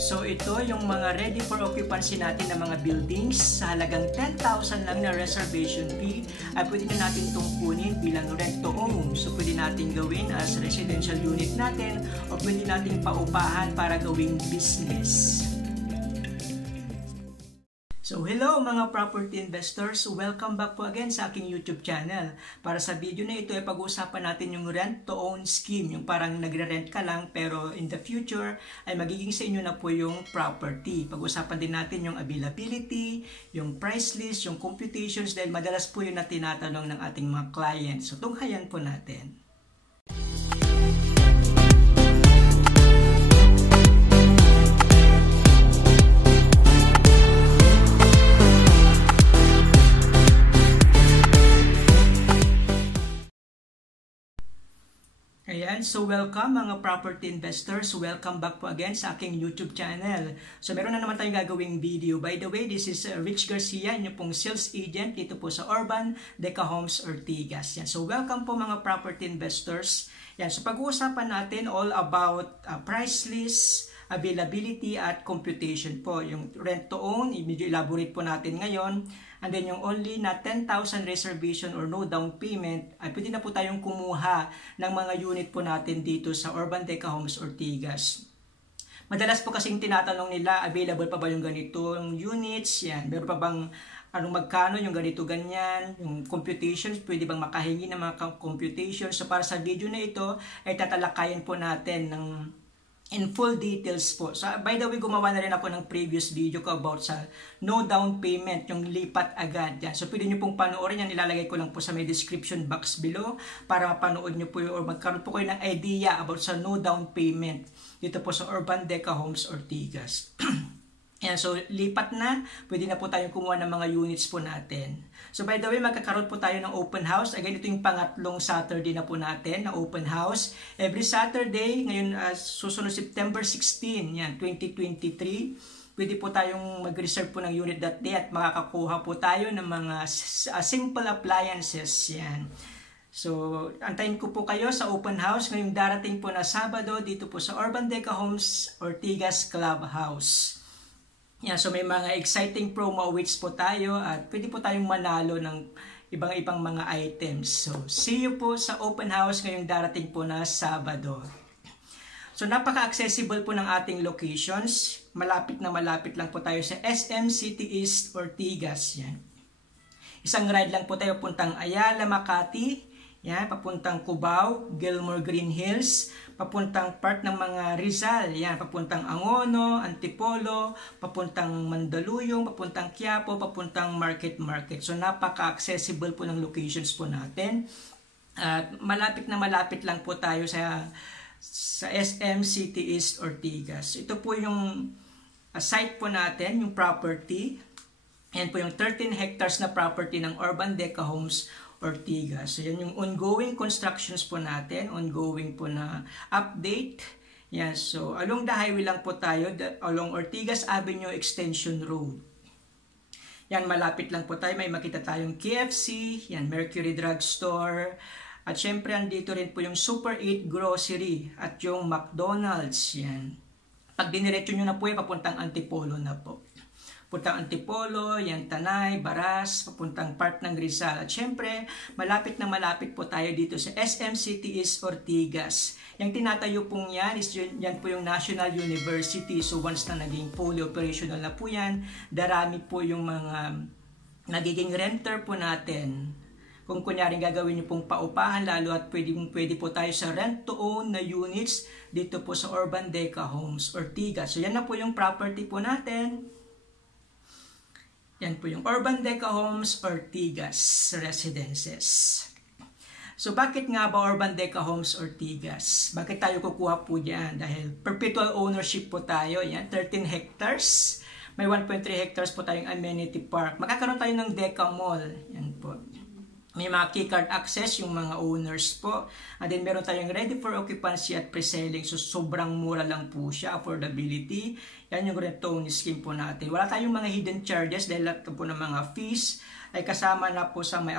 So ito yung mga ready for occupancy natin na mga buildings sa halagang 10,000 lang na reservation fee ay pwede na natin itong kunin bilang rent to own. So pwede natin gawin as residential unit natin o pwede natin paupahan para gawing business. So hello mga property investors, welcome back po again sa aking YouTube channel. Para sa video na ito ay pag-uusapan natin yung rent to own scheme, yung parang nagre-rent ka lang pero in the future ay magiging sa inyo na po yung property. Pag-uusapan din natin yung availability, yung price list, yung computations dahil madalas po yun na tinatanong ng ating mga clients. So tunghayan po natin. Ayan, so welcome mga property investors. Welcome back po again sa aking YouTube channel. So meron na naman tayong gagawing video. By the way, this is Rich Garcia, inyo pong sales agent dito po sa Urban Deca Homes Ortigas. Yan. So welcome po mga property investors. Yan, so pag-uusapan natin all about price list, availability at computation po. Yung rent to own, medyo elaborate po natin ngayon. And then yung only na 10,000 reservation or no down payment, ay pwede na po tayong kumuha ng mga unit po natin dito sa Urban Deca Homes Ortigas. Madalas po kasing tinatanong nila, available pa ba yung ganitong units? Yan, meron pa bang magkano yung ganito ganyan? Yung computations, pwede bang makahingi ng mga computations? So para sa video na ito, ay tatalakayin po natin ng in full details po. So by the way, gumawa na rin ako ng previous video ko about sa no down payment, yung lipat agad. Yan. So pwede nyo pong panoorin yan. Ilalagay ko lang po sa may description box below para mapanood nyo po or magkaroon po kayo ng idea about sa no down payment dito po sa Urban Deca Homes Ortigas. Yan, so lipat na, pwede na po tayong kumuha ng mga units po natin. So by the way, magkakaroon po tayo ng open house. Again, ito yung pangatlong Saturday na po natin na open house. Every Saturday, ngayon susunod September 16, yan, 2023. Pwede po tayong mag-reserve po ng unit that day at makakakuha po tayo ng mga simple appliances. Yan. So, antayin ko po kayo sa open house ngayong darating po na Sabado dito po sa Urban Deca Homes Ortigas Clubhouse. Yeah, so may mga exciting promo awaits po tayo at pwede po tayong manalo ng ibang mga items. So, see you po sa open house ngayong darating po na Sabado. So, napaka-accessible po ng ating locations. Malapit lang po tayo sa SM City East Ortigas. Yan. Isang ride lang po tayo puntang Ayala, Makati. Yan, papuntang Cubao, Gilmore Green Hills, papuntang part ng mga Rizal, yan, papuntang Angono, Antipolo, papuntang Mandaluyong, papuntang Quiapo, papuntang Market. So napaka-accessible po ng locations po natin. At malapit lang po tayo sa SM City East Ortigas. Ito po yung site po natin, yung property. Yan po yung 13 hectares na property ng Urban Deca Homes Ortigas. So yan yung ongoing constructions po natin, ongoing po na update. Yan, so along the highway lang po tayo, along Ortigas Avenue Extension Road. Yan, malapit lang po tayo, may makita tayong KFC, yan, Mercury Drugstore, at syempre andito rin po yung Super 8 Grocery at yung McDonald's. Yan. Pag diniretso nyo na po yan, papuntang Antipolo na po. Papuntang Antipolo, yan Tanay, Baras, papuntang part ng Rizal. At syempre, malapit po tayo dito sa SM City East Ortigas. Yung tinatayo pong yan, yan po yung National University. So once na naging fully operational na po yan, darami po yung mga nagiging renter po natin. Kung kunyaring gagawin nyo pong paupahan, lalo at pwede po tayo sa rent to own na units dito po sa Urban Deca Homes Ortigas. So yan na po yung property po natin. Yan po yung Urban Deca Homes Ortigas Residences. So bakit nga ba Urban Deca Homes Ortigas? Bakit tayo kukuha po dyan? Dahil perpetual ownership po tayo. Yan, 13 hectares. May 1.3 hectares po tayong amenity park. Magkakaroon tayo ng Deca Mall. Yan po. May mga keycard access yung mga owners po. And then meron tayong ready for occupancy at pre-selling. So sobrang mura lang po siya, affordability. Yan yung rent to own scheme po natin. Wala tayong mga hidden charges dahil lahat po ng mga fees ay kasama na po sa may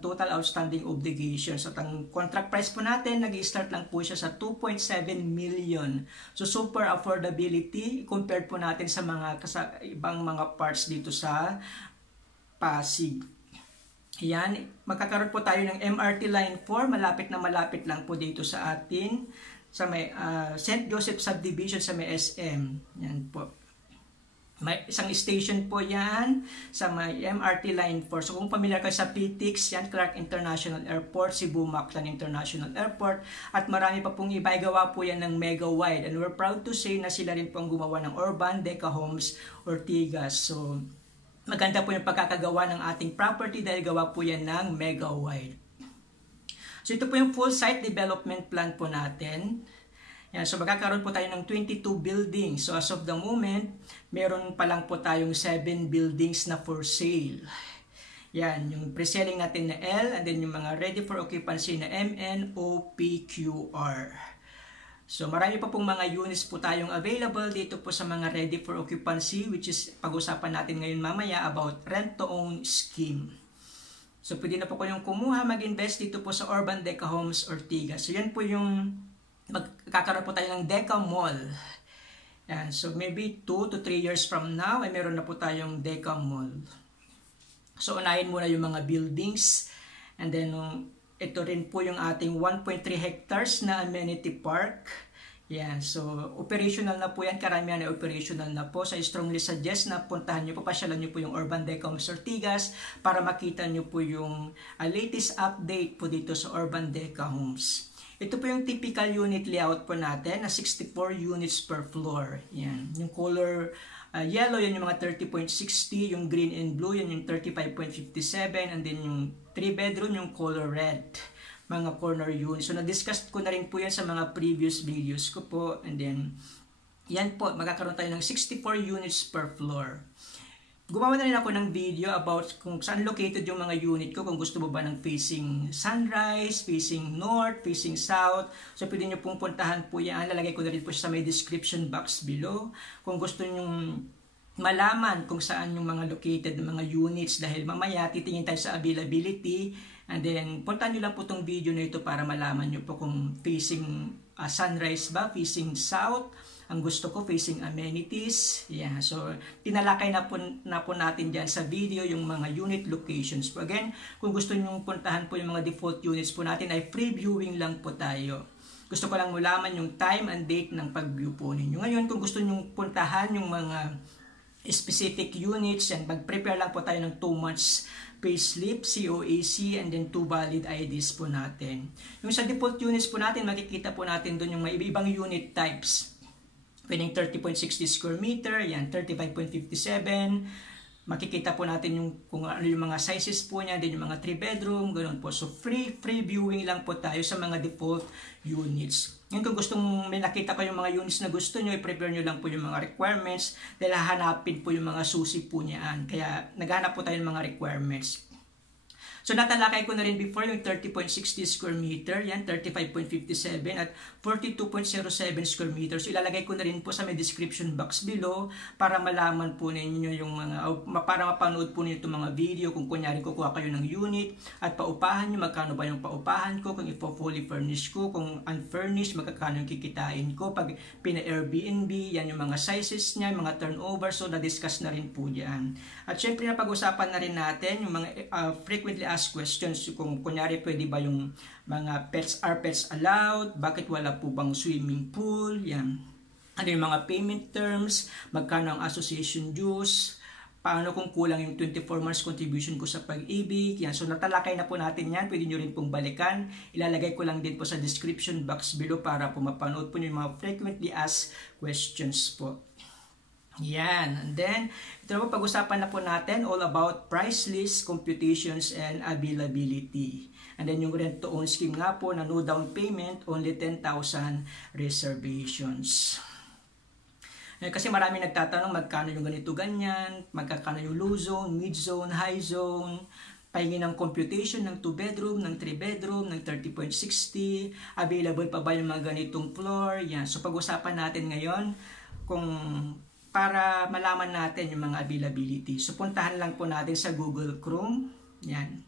total outstanding obligations. So ang contract price po natin, nag-i-start lang po siya sa 2.7 million. So super affordability compared po natin sa ibang mga parts dito sa Pasig. Yan, magkakaroon po tayo ng MRT Line 4, malapit lang po dito sa atin, sa may St. Joseph Subdivision sa may SM. Yan po. May isang station po yan sa may MRT Line 4. So kung familiar kayo sa PTX, yan, Clark International Airport, Cebu Maclan International Airport, at marami pa pong iba, gawa po yan ng Mega Wide. And we're proud to say na sila rin po ang gumawa ng Urban Deca Homes Ortigas. So maganda po yung pagkakagawa ng ating property dahil gawa po yan ng Mega Wide. So ito po yung full site development plan po natin. Yan, so magkakaroon po tayo ng 22 buildings. So as of the moment, meron pa lang po tayong 7 buildings na for sale. Yan, yung pre-selling natin na L, and then yung mga ready for occupancy na MN, O, P, Q, R. So marami pa pong mga units po tayong available dito po sa mga ready for occupancy, which is pag-usapan natin ngayon mamaya about rent to own scheme. So pwede na po kayong kumuha, mag-invest dito po sa Urban Deca Homes Ortigas. So yan po yung magkakaroon po tayo ng Deca Mall. Yan, so maybe 2 to 3 years from now ay meron na po tayong Deca Mall. So unahin muna yung mga buildings, and then ito rin po yung ating 1.3 hectares na amenity park. Yan, so operational na po yan, karamihan na operational na po. So I strongly suggest na puntahan nyo po, pasyalan nyo po yung Urban Deca Homes Ortigas para makita nyo po yung latest update po dito sa Urban Deca Homes. Ito po yung typical unit layout po natin na 64 units per floor. Yan, yung color yellow, yan yung mga 30.60, yung green and blue, yan yung 35.57, and then yung 3 bedroom, yung color red, mga corner units. So na-discuss ko na rin po yan sa mga previous videos ko po, and then yan po, magkakaroon tayo ng 64 units per floor. Gumawa na rin ako ng video about kung saan located yung mga unit ko, kung gusto mo ba ng facing sunrise, facing north, facing south. So pwede nyo pong puntahan po yan. Lalagay ko na rin po sa may description box below. Kung gusto nyo malaman kung saan yung mga located ng mga units, dahil mamaya titingin tayo sa availability. And then puntahan nyo lang po itong video na ito para malaman nyo po kung facing sunrise ba, facing south. Ang gusto ko, facing amenities. Yeah, so tinalakay na po natin dyan sa video yung mga unit locations. So again, kung gusto nyo puntahan po yung mga default units po natin, ay free viewing lang po tayo. Gusto ko lang malaman yung time and date ng pag-view po ninyo. Ngayon, kung gusto nyo puntahan yung mga specific units, yan, mag-prepare lang po tayo ng 2 months payslip, COAC, and then 2 valid IDs po natin. Yung sa default units po natin, makikita po natin doon yung may ibang unit types. Pwedeng 30.60 square meter, yan, 35.57. Makikita po natin yung kung ano yung mga sizes po niya, din yung mga 3 bedroom, ganoon po. So free viewing lang po tayo sa mga default units. Ngayon kung gusto mong may nakita ko yung mga units na gusto nyo, i-prepare nyo lang po yung mga requirements dahil hahanapin po yung mga susi po niyan. Kaya naghanap po tayo ng mga requirements. So natalakay ko na rin before yung 30.60 square meter, yan 35.57 at 42.07 square meters. So ilalagay ko na rin po sa may description box below para malaman po ninyo yung mga, para mapanood po ninyo itong mga video kung kunyari kukuha kayo ng unit at paupahan nyo, magkano ba yung paupahan ko, kung fully furnished ko, kung unfurnished, magkano yung kikitain ko, pag pina-Airbnb, yan yung mga sizes niya, yung mga turnover, so na-discuss na rin po yan. At syempre napag-usapan na rin natin yung mga frequently ask questions, kung kunyari pwede ba yung mga pets allowed, bakit wala po bang swimming pool, yan. Ano yung mga payment terms, magkano ang association dues, paano kung kulang yung 24 months contribution ko sa pag-ibig, yan. So natalakay na po natin yan, pwede nyo rin pong balikan, ilalagay ko lang din po sa description box below para po mapanood po nyo yung mga frequently asked questions po. Yan, and then ito na po, pag-usapan na po natin all about price list, computations, and availability. And then yung rent to own scheme nga po na no down payment, only 10,000 reservations. Kasi marami nagtatanong magkano yung ganito ganyan, magkano yung low zone, mid zone, high zone, pahingi ng computation ng 2 bedroom, ng 3 bedroom, ng 30.60, available pa ba yung mga ganitong floor, yan. So pag-usapan natin ngayon kung para malaman natin yung mga availability. So puntahan lang po natin sa Google Chrome, yan.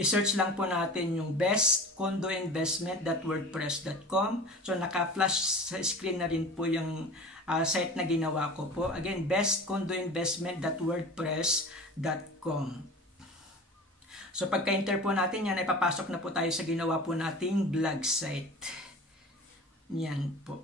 I-search lang po natin yung bestcondoinvestment.wordpress.com. So naka-flash sa screen na rin po yung site na ginawa ko po. Again, bestcondoinvestment.wordpress.com. So pagka-enter po natin yan, ay papasok na po tayo sa ginawa po nating blog site. Yan po.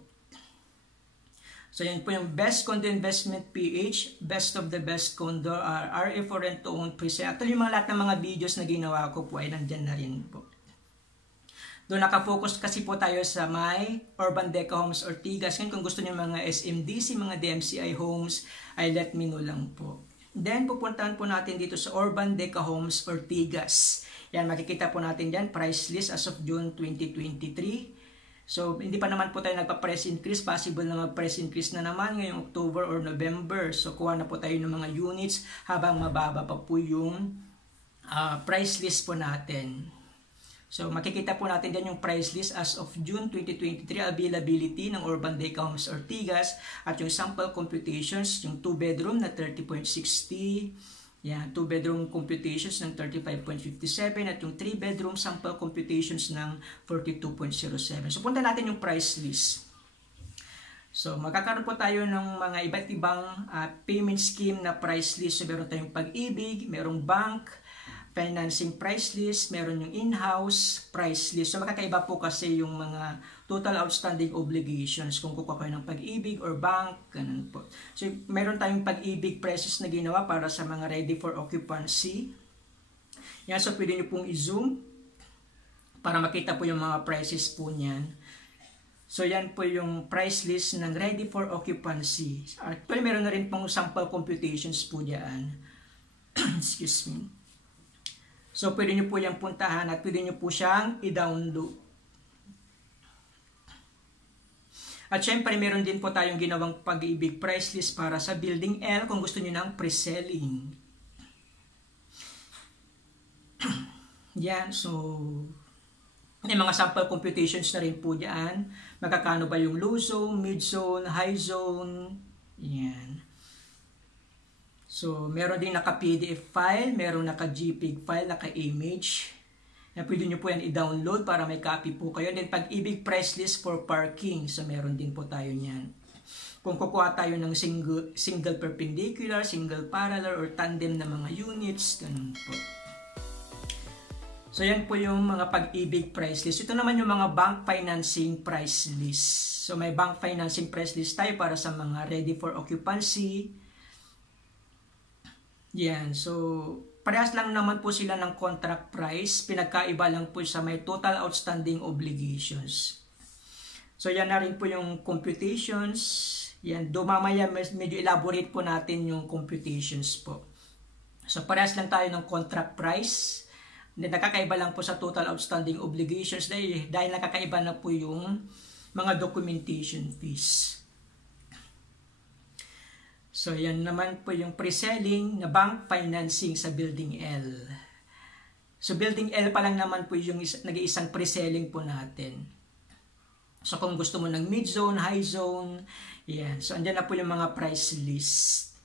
So yan po yung Best Condo Investment PH, Best of the Best Condo, RA for rent to own presale. Actually, yung mga lahat ng mga videos na ginawa ko po ay nandyan na rin po. Doon nakafocus kasi po tayo sa may Urban Deca Homes Ortigas. Ngayon kung gusto niyo mga SMDC, mga DMCI homes, ay let me know lang po. Then, pupuntahan po natin dito sa Urban Deca Homes Ortigas. Yan, makikita po natin dyan, price list as of June 2023. So, hindi pa naman po tayo nagpa-price increase. Possible na mag-price increase na naman ngayong October or November. So, kuha na po tayo ng mga units habang mababa pa po yung price list po natin. So, makikita po natin dyan yung price list as of June 2023, availability ng Urban Deca Homes Ortigas at yung sample computations, yung 2 bedroom na 30.60, yan, 2 bedroom computations ng 35.57 at yung 3 bedroom sample computations ng 42.07. So, punta natin yung price list. So, magkakaroon po tayo ng mga iba't ibang payment scheme na price list. So, meron tayong Pag-ibig, merong bank, financing price list, meron yung in-house price list. So makakaiba po kasi yung mga total outstanding obligations kung kukuha kayo ng Pag-ibig or bank, ganun po. So meron tayong Pag-ibig prices na ginawa para sa mga ready for occupancy. Yan, so pwede nyo pong i-zoom para makita po yung mga prices po niyan. So yan po yung price list ng ready for occupancy. Actually meron na rin pong sample computations po diyan. Excuse me. So, pwede nyo po yung puntahan at pwede nyo po siyang i-download. At syempre, meron din po tayong ginawang Pag-ibig price list para sa Building L kung gusto nyo ng pre-selling. Yan, so, may mga sample computations na rin po dyan. Magkakano ba yung low zone, mid zone, high zone. Yan. So, meron din naka-PDF file, meron naka-JPEG file, naka-image. Na pwede nyo po yan i-download para may copy po kayo. Then, Pag-ibig price list for parking. So, meron din po tayo niyan. Kung kukuha tayo ng single perpendicular, single parallel, or tandem na mga units, ganun po. So, yan po yung mga Pag-ibig price list. Ito naman yung mga bank financing price list. So, may bank financing price list tayo para sa mga ready for occupancy. Yan, so parehas lang naman po sila ng contract price, pinagkaiba lang po sa may total outstanding obligations. So yan na rin po yung computations. Yan, mamaya medyo elaborate po natin yung computations po. So parehas lang tayo ng contract price. Nakakaiba lang po sa total outstanding obligations dahil nakakaiba na po yung mga documentation fees. So, yan naman po yung pre-selling na bank financing sa Building L. So, Building L pa lang naman po yung nag-iisang pre-selling po natin. So, kung gusto mo ng mid-zone, high zone, yan. So, andyan na po yung mga price list.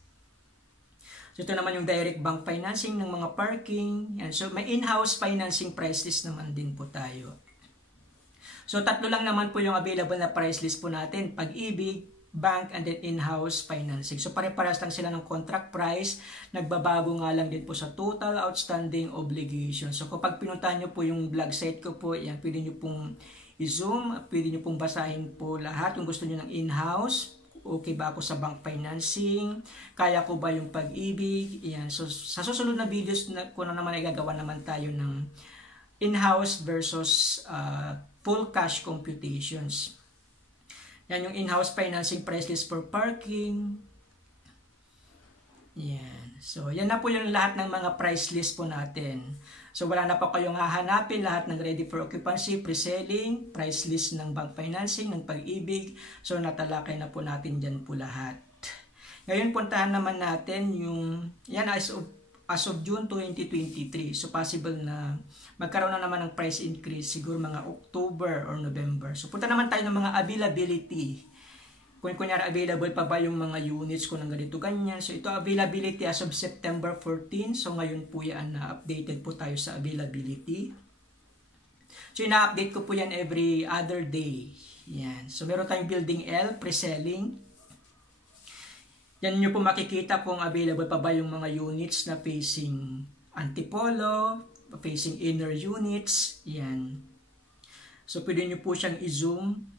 So, ito naman yung direct bank financing ng mga parking. Yan. So, may in-house financing price list naman din po tayo. So, tatlo lang naman po yung available na price list po natin. Pag-ibig, bank, and then in-house financing. So pare-parehas lang sila ng contract price. Nagbabago nga lang din po sa total outstanding obligation. So kapag pinuntahan nyo po yung blog site ko po, yan, pwede nyo pong i-zoom, pwede nyo pong basahin po lahat. Kung gusto nyo ng in-house, okay ba ako sa bank financing, kaya ko ba yung Pag-ibig, yan. So sa susunod na videos ko na naman ay gagawa naman tayo ng in-house versus full cash computations. Yan yung in-house financing price list for parking. Yan. So, yan na po yung lahat ng mga price list po natin. So, wala na pa kayong hahanapin lahat ng ready for occupancy, pre-selling, price list ng bank financing, ng Pag-ibig. So, natalakay na po natin dyan po lahat. Ngayon, puntahan naman natin yung, yan as of as of June 2023. So possible na magkaroon na naman ng price increase siguro mga October or November. So punta naman tayo ng mga availability. Kung kunyari available pa ba yung mga units ko ng ganito ganyan. So ito availability as of September 14. So ngayon po yan na updated po tayo sa availability. So ina-update ko po yan every other day. Yan. So meron tayong building L, pre-selling. Yan nyo po makikita kung available pa ba yung mga units na facing antipolo, facing inner units. Yan. So pwede nyo po siyang i-zoom.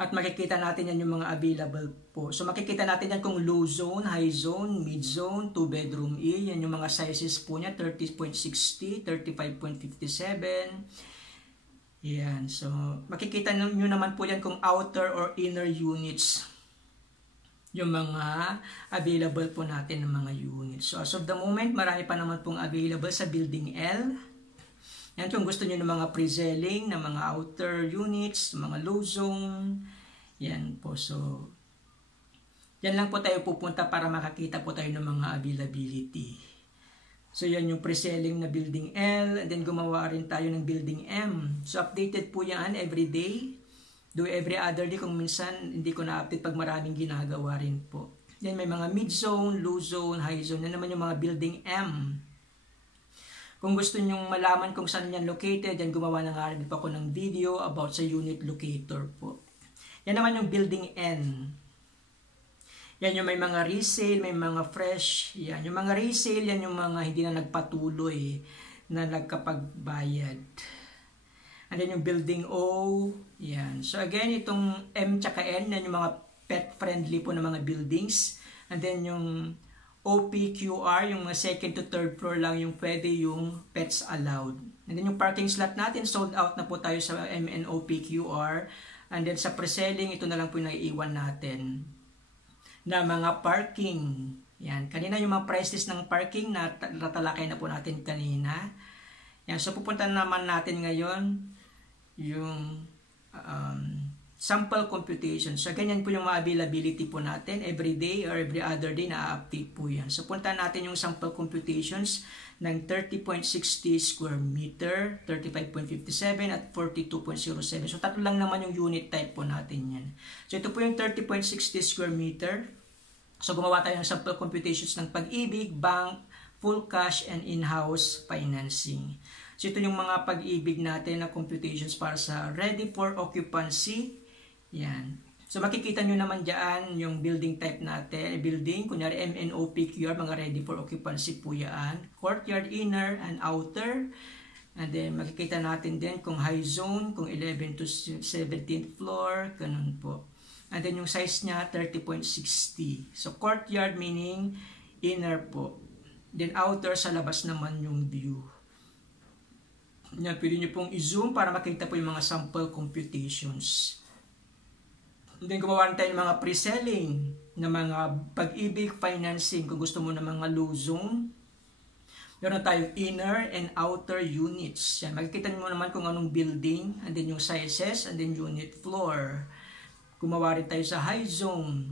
At makikita natin yan yung mga available po. So makikita natin yan kung low zone, high zone, mid zone, 2 bedroom E. Yan yung mga sizes po niya, 30.60, 35.57. Yan. So makikita nyo naman po yan kung outer or inner units yung mga available po natin ng mga units. So as of the moment, marami pa naman pong available sa building L. Yan, kung gusto niyo ng mga pre-selling, ng mga outer units, mga low zone. Yan po. So yan lang po tayo pupunta para makakita po tayo ng mga availability. So yan yung pre-selling na building L. And then gumawa rin tayo ng building M. So updated po yan every day. Do every other day kung minsan hindi ko na-update pag maraming ginagawa rin po. Then may mga mid-zone, low zone, high zone. Yan naman yung mga building M. Kung gusto nyong malaman kung saan yan located, yan gumawa na nga rin po ako ng video about sa unit locator po. Yan naman yung building N. Yan yung may mga resale, may mga fresh. Yan yung mga resale, yan yung mga hindi na nagpatuloy na nagkapagbayad. And then yung building O, yan. So again, itong M tsaka N, yan yung mga pet-friendly po na mga buildings. And then yung OPQR, yung second to third floor lang yung pwede yung pets allowed. And then yung parking slot natin, sold out na po tayo sa M and OPQR. And then sa pre-selling, ito na lang po yung naiiwan natin na mga parking. Yan. Kanina yung mga price list ng parking na natalakay na po natin kanina. Yan. So pupunta naman natin ngayon yung sample computation. So ganyan po yung mga availability po natin every day or every other day na-update po yan. So punta natin yung sample computations ng 30.60 square meter, 35.57 at 42.07. So tatlo lang naman yung unit type po natin yan. So ito po yung 30.60 square meter. So gumawa tayo ng sample computations ng Pag-ibig, bank, full cash, and in-house financing. So ito yung mga Pag-ibig natin na computations para sa ready for occupancy. Yan. So makikita nyo naman dyan yung building type natin. Building, kunyari MNOPQR, mga ready for occupancy po yan. Courtyard, inner and outer. And then makikita natin din kung high zone, kung 11 to 17th floor, ganun po. And then yung size niya, 30.60. So courtyard meaning inner po. Then outer, sa labas naman yung view. Yan, pwede nyo pong i-zoom para makita po yung mga sample computations. And then gumawa rin tayo ng mga pre-selling na mga Pag-ibig financing kung gusto mo ng mga low zone. Meron tayong inner and outer units. Yan, makikita nyo naman kung anong building, and then yung sizes, and then unit floor. Gumawa rin tayo sa high zone.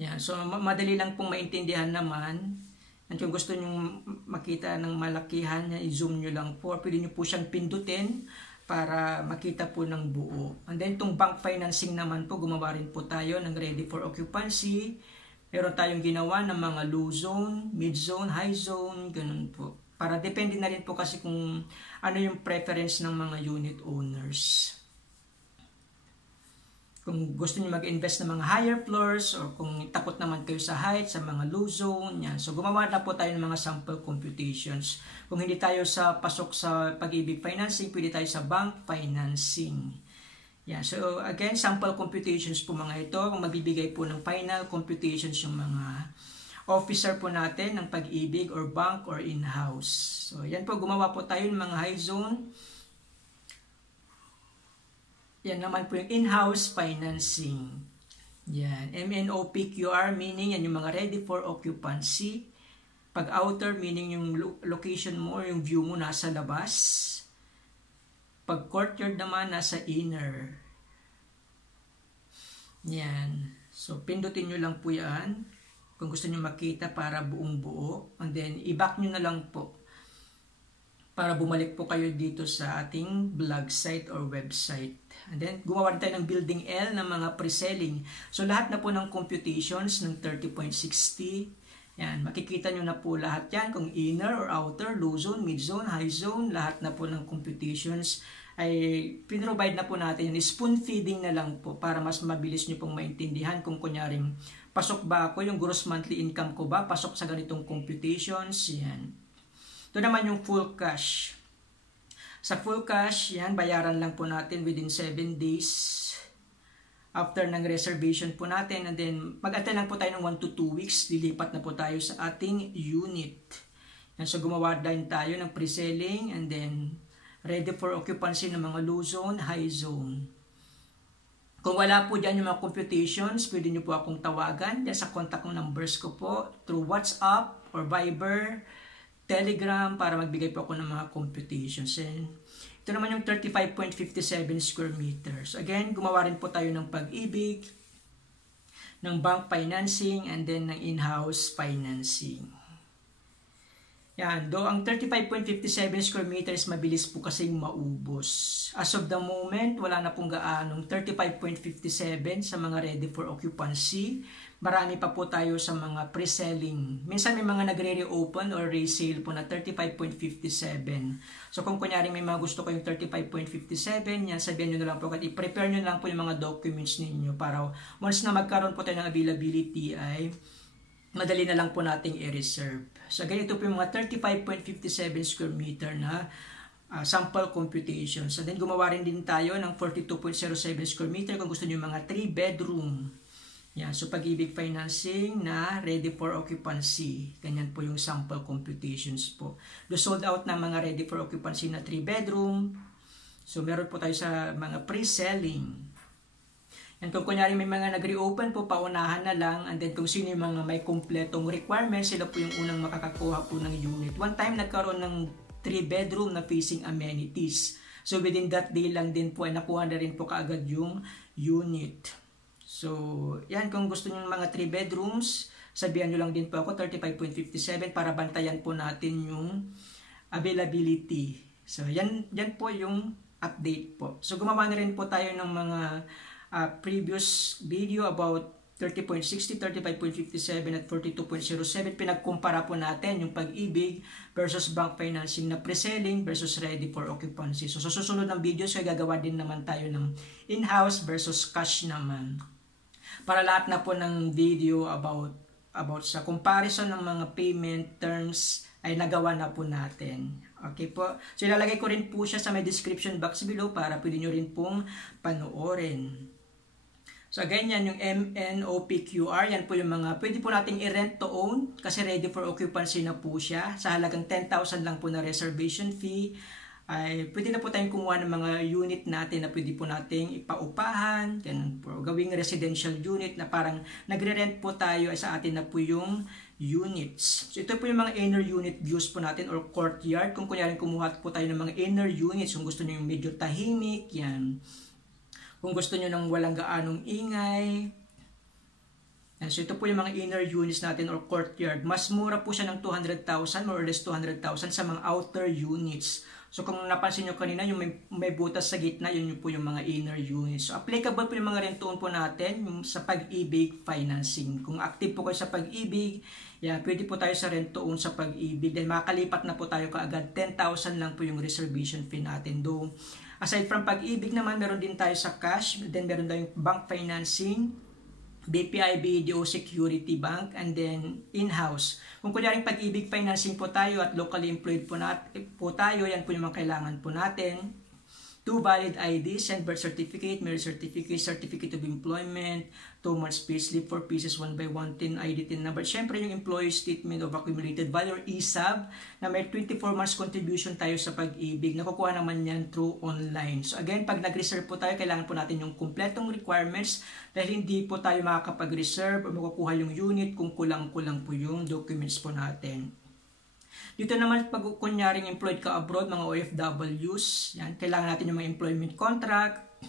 Yan, so madali lang pong maintindihan naman. At kung gusto nyo makita ng malakihan, i-zoom nyo lang po. Pwede nyo po siyang pindutin para makita po ng buo. And then itong bank financing naman po, gumawa rin po tayo ng ready for occupancy. Meron tayong ginawa ng mga low zone, mid zone, high zone, ganun po. Para depende na rin po kasi kung ano yung preference ng mga unit owners. Kung gusto niyo mag-invest ng mga higher floors or kung takot naman kayo sa height, sa mga low zone, yan. So gumawa na po tayo ng mga sample computations. Kung hindi tayo pasok sa Pag-ibig financing, pwede tayo sa bank financing. Yan. So again, sample computations po mga ito. Kung magbibigay po ng final computations yung mga officer po natin ng Pag-ibig or bank or in-house. So yan po, gumawa po tayo ng mga high zone. Yan naman po yung in-house financing. Yan. MNOPQR meaning yan yung mga ready for occupancy. Pag outer meaning yung location mo, yung view mo nasa labas. Pag courtyard naman nasa inner. Yan. So pindutin nyo lang po yan. kung gusto nyo makita para buong buo. And then, i-back nyo na lang po para bumalik po kayo dito sa ating blog site or website. And then, gumawa tayo ng building L ng mga pre-selling. So, lahat na po ng computations ng 30.60. Yan, makikita nyo na po lahat yan. Kung inner or outer, low zone, mid zone, high zone, lahat na po ng computations ay pinrovide na po natin. Spoon feeding na lang po para mas mabilis nyo pong maintindihan kung kunyaring pasok ba ako, yung gross monthly income ko ba, pasok sa ganitong computations. Yan. Ito naman yung full cash. Sa full cash, yan, bayaran lang po natin within 7 days after ng reservation po natin. And then, mag-antay lang po tayo ng 1 to 2 weeks. Lilipat na po tayo sa ating unit. Yan, so, gumawa din tayo ng pre-selling and then ready for occupancy ng mga low zone, high zone. Kung wala po dyan yung mga computations, pwede nyo po akong tawagan. Yan sa contact numbers ko po through WhatsApp or Viber, Telegram para magbigay po ako ng mga computations. And ito naman yung 35.57 square meters. Again, gumawa rin po tayo ng Pag-ibig, ng bank financing, and then ng in-house financing. Yan, do ang 35.57 square meters mabilis po kasing maubos. As of the moment, wala na pong gaanong 35.57 sa mga ready for occupancy. Marami pa po tayo sa mga pre-selling. Minsan may mga nagre-reopen or resale po na 35.57. So kung kunyari may mga gusto ko yung 35.57, yan sabihin nyo na lang po. I-prepare nyo na lang po yung mga documents ninyo para once na magkaroon po tayo ng availability ay madali na lang po nating i-reserve. So ganito po yung mga 35.57 square meter na sample computation. So then gumawa rin din tayo ng 42.07 square meter kung gusto nyo yung mga 3 bedroom. Yan, so Pag-ibig financing na ready for occupancy. Ganyan po yung sample computations po. The sold out na mga ready for occupancy na 3 bedroom. So meron po tayo sa mga pre-selling. And kung kunyari may mga nag-reopen po, paunahan na lang. And then kung sino yung mga may kompletong requirements, sila po yung unang makakakuha po ng unit. One time nagkaroon ng 3 bedroom na facing amenities. So within that day lang din po ay nakuha na rin po kaagad yung unit. So, yan, kung gusto nyo mga 3 bedrooms, sabihan nyo lang din po ako, 35.57 para bantayan po natin yung availability. So, yan po yung update po. So, gumawa na rin po tayo ng mga previous video about 30.60, 35.57 at 42.07. Pinagkumpara po natin yung Pag-ibig versus bank financing na pre-selling versus ready for occupancy. So, sa susunod ng videos, ay gagawa din naman tayo ng in-house versus cash naman. Para lahat na po ng video about sa comparison ng mga payment terms ay nagawa na po natin. Okay po? So ilalagay ko rin po siya sa may description box below para pwede nyo rin pong panoorin. So ganyan yung MNOPQR, yan po yung mga pwede po nating i-rent to own kasi ready for occupancy na po siya. Sa halagang 10,000 lang po na reservation fee. Ay pwede na po tayong kumuha ng mga unit natin na pwede po nating ipaupahan, ganun po, gawing residential unit na parang nagre-rent po tayo ay sa atin na po yung units. So ito po yung mga inner unit views po natin or courtyard. Kung kunyari kumuha po tayo ng mga inner units, kung gusto nyo yung medyo tahimik, yan. Kung gusto nyo ng walang gaanong ingay. Yan. So ito po yung mga inner units natin or courtyard. Mas mura po siya ng 200,000, more or less 200,000 sa mga outer units. So kung napansin nyo kanina, yung may butas sa gitna, yun po yung mga inner units. So applicable po yung mga rent-to-own po natin yung sa Pag-ibig financing. Kung active po kayo sa Pag-ibig, yan, pwede po tayo sa rent-to-own sa Pag-ibig. Then makakalipat na po tayo kaagad. 10,000 lang po yung reservation fee natin. Though, aside from Pag-ibig naman, meron din tayo sa cash. Then meron tayong bank financing, BPI, BDO, Security Bank, and then in-house. Kung kunyaring Pag-ibig financing po tayo at locally employed po tayo, yan po yung mga kailangan po natin. 2 valid IDs and birth certificate, marriage certificate, certificate of employment, 2 months payslip, 4 pieces 1 by 1, 10 ID, 10 number. Siyempre yung employee statement of accumulated value or ESAB na may 24 months contribution tayo sa Pag-ibig. Nakukuha naman yan through online. So again, pag nag-reserve po tayo, kailangan po natin yung kumpletong requirements dahil hindi po tayo makakapag-reserve o makukuha yung unit kung kulang-kulang po yung documents po natin. Dito naman, pag kunyaring employed ka abroad, mga OFWs, yan, kailangan natin yung mga employment contract,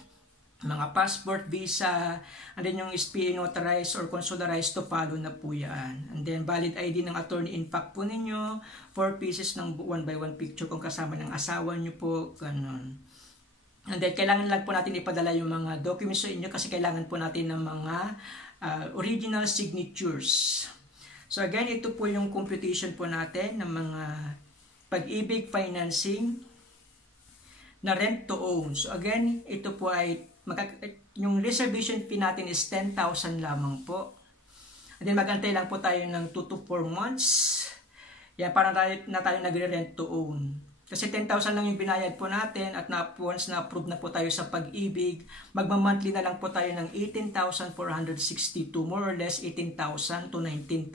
mga passport, visa, and then yung SPA notarized or consularized to follow na po yan. And then valid ID ng attorney in fact po ninyo, 4 pieces ng 1x1 picture kung kasama ng asawa nyo po, ganun. And then kailangan lang po natin ipadala yung mga documents sa inyo kasi kailangan po natin ng mga original signatures. So again, ito po yung computation po natin ng mga Pag-ibig financing na rent to own. So again, ito po ay yung reservation fee natin is 10,000 lamang po. And then magantay lang po tayo ng 2 to 4 months. Yan, parang tayo nagre-rent to own. Kasi 10,000 lang yung binayad po natin at once na-approve na po tayo sa Pag-ibig, magma-monthly na lang po tayo ng 18,462, more or less 18,000 to 19,000.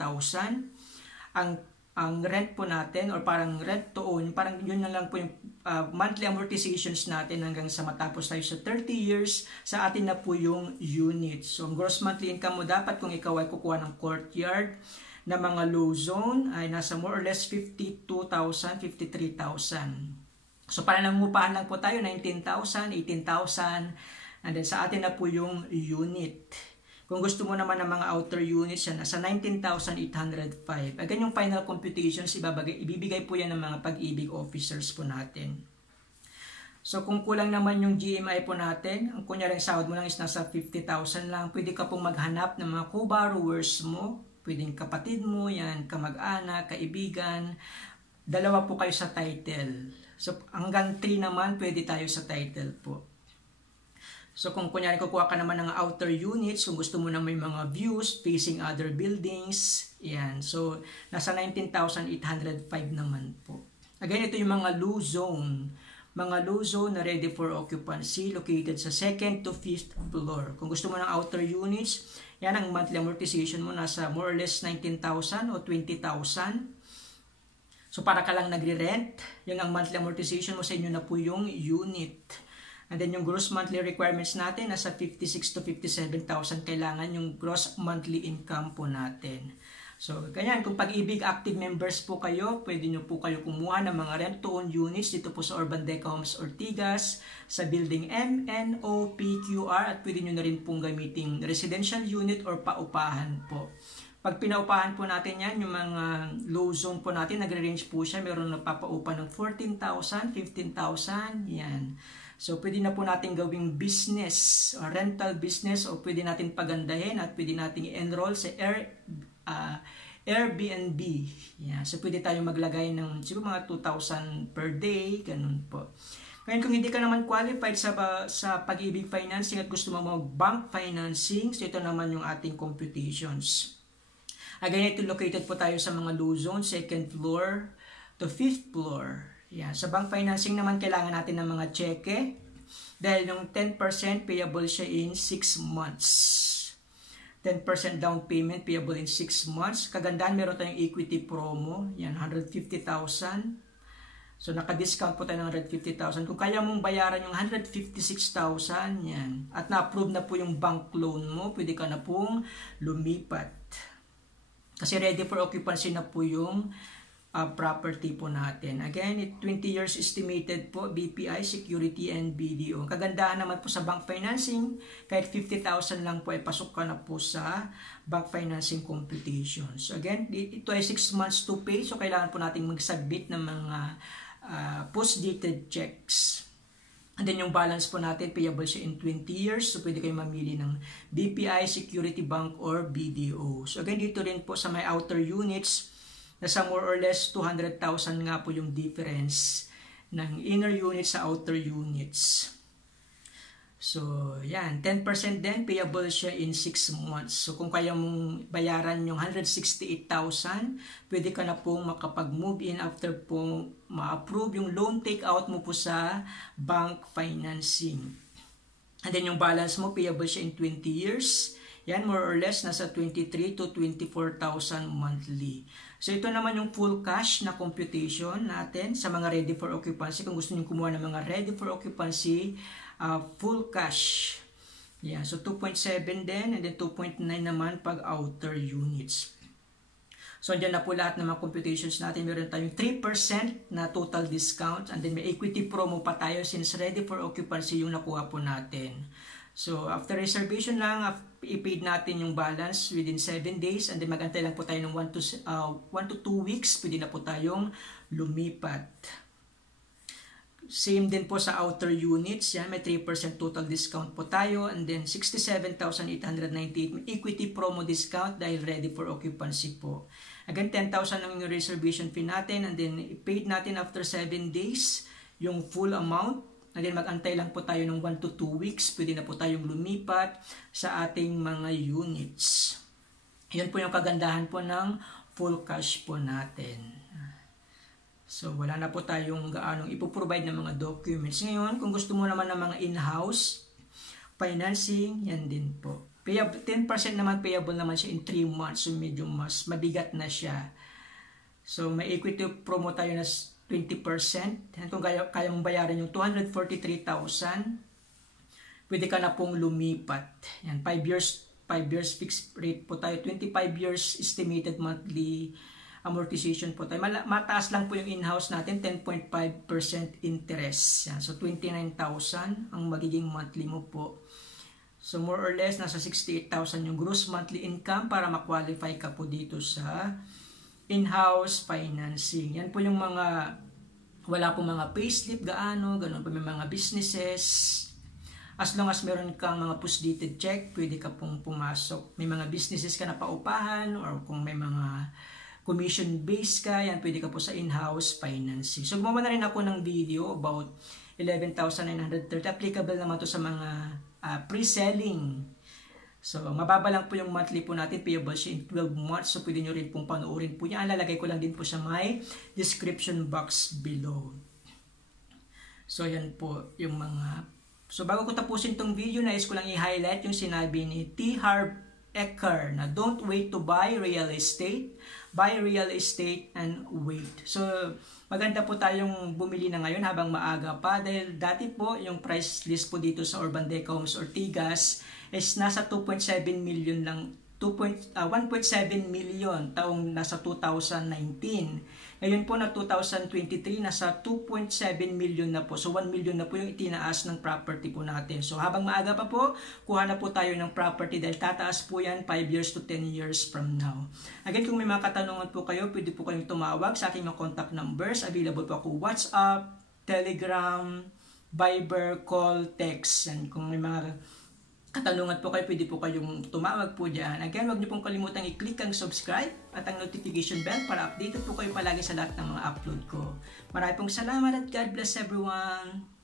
Ang rent po natin or parang rent to own, parang yun na lang po yung monthly amortizations natin hanggang sa matapos tayo sa 30 years, sa atin na po yung unit. So, ang gross monthly income mo dapat kung ikaw ay kukuha ng courtyard na mga low zone ay nasa more or less 52,000, 53,000. So, parang nangungupahan lang po tayo, 19,000, 18,000, and then sa atin na po yung unit. Kung gusto mo naman ng mga outer units, yan, nasa 19,805. Again, yung final computations, ibibigay po yan ng mga Pag-ibig officers po natin. So, kung kulang naman yung GMI po natin, ang kunyari sahod mo lang is nasa 50,000 lang, pwede ka pong maghanap ng mga co-borrowers mo, pwedeng kapatid mo, yan, kamag-anak, kaibigan, dalawa po kayo sa title. So, hanggang 3 naman, pwede tayo sa title po. So kung kunyari kukuha ka naman ng outer units, kung gusto mo na may mga views facing other buildings, yan. So nasa 19,805 naman po. Again, ito yung mga low zone. Mga low zone na ready for occupancy located sa 2nd to 5th floor. Kung gusto mo ng outer units, yan ang monthly amortization mo nasa more or less 19,000 o 20,000. So para ka lang nagre-rent, yan ang monthly amortization mo sa inyo na po yung unit. And then yung gross monthly requirements natin, nasa 56 to 57,000 kailangan yung gross monthly income po natin. So, ganyan, kung Pag-ibig active members po kayo, pwede nyo po kayo kumuha ng mga rent-to-own units dito po sa Urban Deca Homes Ortigas, sa building MNOPQR, at pwede nyo na rin pong gamiting residential unit or paupahan po. Pag pinaupahan po natin yan, yung mga low zone po natin, nagre-range po siya, meron nagpapaupa ng 14,000, 15,000, yan. So, pwede na po natin gawing business, or rental business, o pwede natin pagandahin at pwede natin i-enroll sa Airbnb. Yeah. So, pwede tayo maglagay ng siguro mga 2,000 per day, ganun po. Ngayon, kung hindi ka naman qualified sa Pag-ibig financing at gusto mo mag-bank financing, so ito naman yung ating computations. Again, ito located po tayo sa mga low zone, 2nd floor to 5th floor. Yeah. Sa bank financing naman, kailangan natin ng mga cheque dahil yung 10% payable siya in 6 months. 10% down payment payable in 6 months. Kagandahan, meron tayong equity promo. Yan, 150,000. So, naka-discount po tayo ng 150,000. Kung kaya mong bayaran yung 156,000, yan. At na-approve na po yung bank loan mo, pwede ka na pong lumipat. Kasi ready for occupancy na po yung property po natin. Again, 20 years estimated po, BPI, security, and BDO. Kagandahan naman po sa bank financing, kahit 50,000 lang po ay pasok ka na po sa bank financing computations. So again, ito ay 6 months to pay, so kailangan po natin mag-submit ng mga post-dated checks. And then yung balance po natin, payable siya in 20 years, so pwede kayo mamili ng BPI, security bank, or BDO. So again, dito rin po sa may outer units, nasa more or less 200,000 nga po yung difference ng inner units sa outer units. So, yan. 10% din, payable siya in 6 months. So, kung kaya mong bayaran yung 168,000, pwede ka na pong makapag-move in after pong ma-approve yung loan take-out mo po sa bank financing. And then, yung balance mo, payable siya in 20 years. Yan, more or less, nasa 23 to 24,000 monthly. So, ito naman yung full cash na computation natin sa mga ready for occupancy. Kung gusto nyo kumuha ng mga ready for occupancy, full cash. Yeah, so 2.7 din, and then 2.9 naman pag outer units. So, andyan na po lahat ng mga computations natin. Meron tayong 3% na total discount, and then may equity promo pa tayo since ready for occupancy yung nakuha po natin. So, after reservation lang, i-paid natin yung balance within 7 days and then magantay lang po tayo ng 1 to 2 weeks, pwede na po tayong lumipat. Same din po sa outer units, yan, may 3% total discount po tayo and then 67,898 equity promo discount dahil ready for occupancy po. Again, 10,000 lang yung reservation fee natin and then i-paid natin after 7 days yung full amount. And then mag-antay lang po tayo ng 1 to 2 weeks. Pwede na po tayong lumipat sa ating mga units. Yan po yung kagandahan po ng full cash po natin. So wala na po tayong gaanong ipoprovide ng mga documents. Ngayon, kung gusto mo naman ng mga in-house financing, yan din po. 10% naman payable naman siya in 3 months. So medyo mas mabigat na siya. So may equity promo tayo na 20%. Kung kaya mong bayaran yung 243,000, pwede ka na pong lumipat. Yan, 5 years fixed rate po tayo. 25 years estimated monthly amortization po tayo. Mataas lang po yung in-house natin, 10.5% interest. Yan, so 29,000 ang magiging monthly mo po. So more or less, nasa 68,000 yung gross monthly income para ma-qualify ka po dito sa in-house financing. Yan po yung mga, wala po mga payslip, ganun po may mga businesses. As long as meron kang mga post-dated check, pwede ka pong pumasok. May mga businesses ka na paupahan or kung may mga commission-based ka, yan pwede ka po sa in-house financing. So gumawa na rin ako ng video about 11,930. Applicable naman to sa mga pre-selling. So, mababa lang po yung monthly po natin, payable siya in 12 months. So, pwede nyo rin pong panoorin po niya. Lalagay ko lang din po sa may description box below. So, yan po yung mga... So, bago ko tapusin tong video, nais ko lang i-highlight yung sinabi ni T. Harv Eker na don't wait to buy real estate. Buy real estate and wait. So, maganda po tayong bumili na ngayon habang maaga pa. Dahil dati po, yung price list po dito sa Urban Deca Homes Ortigas is nasa 2.7 million lang, 1.7 million taong nasa 2019. Ngayon po na 2023, nasa 2.7 million na po. So 1 million na po yung itinaas ng property po natin. So habang maaga pa po, kuha na po tayo ng property dahil tataas po yan 5 years to 10 years from now. Again, kung may mga katanungan po kayo, pwede po kayong tumawag sa aking mga contact numbers. Available po ako WhatsApp, Telegram, Viber, call, text. And kung may mga katanungan po kayo, pwede po kayong tumawag po dyan. Again, huwag niyo pong kalimutang i-click ang subscribe at ang notification bell para updated po kayo palagi sa lahat ng mga upload ko. Maraming pong salamat at God bless everyone!